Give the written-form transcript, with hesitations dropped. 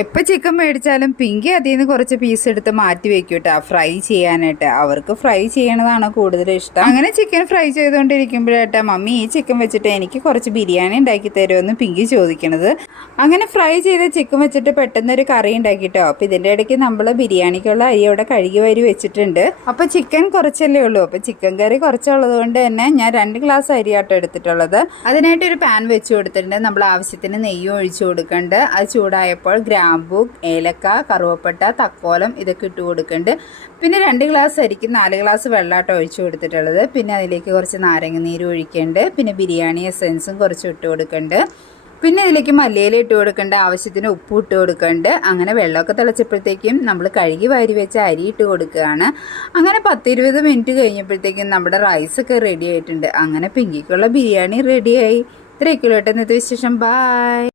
എപ്പോൾ ചിക്കൻ മേടിച്ചാലും പിങ്കി അതിൽ നിന്ന് കുറച്ച് പീസ് എടുത്ത് മാറ്റി വെക്കും കേട്ടോ ഫ്രൈ ചെയ്യാനായിട്ട്. അവർക്ക് ഫ്രൈ ചെയ്യണതാണ് കൂടുതൽ ഇഷ്ടം. അങ്ങനെ ചിക്കൻ ഫ്രൈ ചെയ്തുകൊണ്ടിരിക്കുമ്പോഴേട്ടാ മമ്മി ഈ ചിക്കൻ വെച്ചിട്ട് എനിക്ക് കുറച്ച് ബിരിയാണി ഉണ്ടാക്കി തരുമെന്ന് പിങ്കി ചോദിക്കണത്. അങ്ങനെ ഫ്രൈ ചെയ്ത ചിക്കൻ വെച്ചിട്ട് പെട്ടെന്നൊരു കറി ഉണ്ടാക്കിട്ടോ. അപ്പോൾ ഇതിൻ്റെ ഇടയ്ക്ക് നമ്മൾ ബിരിയാണിക്കുള്ള അരി അവിടെ കഴുകി വാരി വെച്ചിട്ടുണ്ട്. അപ്പോൾ ചിക്കൻ കുറച്ചല്ലേ ഉള്ളൂ. അപ്പോൾ ചിക്കൻ കറി കുറച്ചുള്ളത് കൊണ്ട് തന്നെ ഞാൻ 2 ഗ്ലാസ് അരിയാട്ടോ എടുത്തിട്ടുള്ളത്. അതിനായിട്ടൊരു പാൻ വെച്ച് കൊടുത്തിട്ടുണ്ട്. നമ്മൾ ആവശ്യത്തിന് നെയ്യും ഒഴിച്ചു കൊടുക്കുന്നുണ്ട്. അത് ചൂടായപ്പോൾ ഗ്രാമ്പൂ, ഏലക്ക, കറുവപ്പട്ട, തക്കോലം ഇതൊക്കെ ഇട്ട് കൊടുക്കുന്നുണ്ട്. പിന്നെ 2 ഗ്ലാസ് അരിക്ക് 4 ഗ്ലാസ് വെള്ളമാട്ടോ ഒഴിച്ചു കൊടുത്തിട്ടുള്ളത്. പിന്നെ അതിലേക്ക് കുറച്ച് നാരങ്ങ നീര് ഒഴിക്കുന്നുണ്ട്. പിന്നെ ബിരിയാണി എസൻസും കുറച്ച് ഇട്ട് കൊടുക്കുന്നുണ്ട്. പിന്നെ ഇതിലേക്ക് മല്ലിയില ഇട്ട് കൊടുക്കേണ്ട, ആവശ്യത്തിന് ഉപ്പ് ഇട്ട് കൊടുക്കുന്നുണ്ട്. അങ്ങനെ വെള്ളമൊക്കെ തിളച്ചപ്പോഴത്തേക്കും നമ്മൾ കഴുകി വാരി വെച്ച അരി ഇട്ട് കൊടുക്കുകയാണ്. അങ്ങനെ 10-20 മിനിറ്റ് കഴിഞ്ഞപ്പോഴത്തേക്കും നമ്മുടെ റൈസൊക്കെ റെഡി ആയിട്ടുണ്ട്. അങ്ങനെ പിങ്കിക്കുള്ള ബിരിയാണി റെഡിയായി. ഇത്രയൊക്കെ ഇന്നത്തെ വിശേഷം. ബായ്.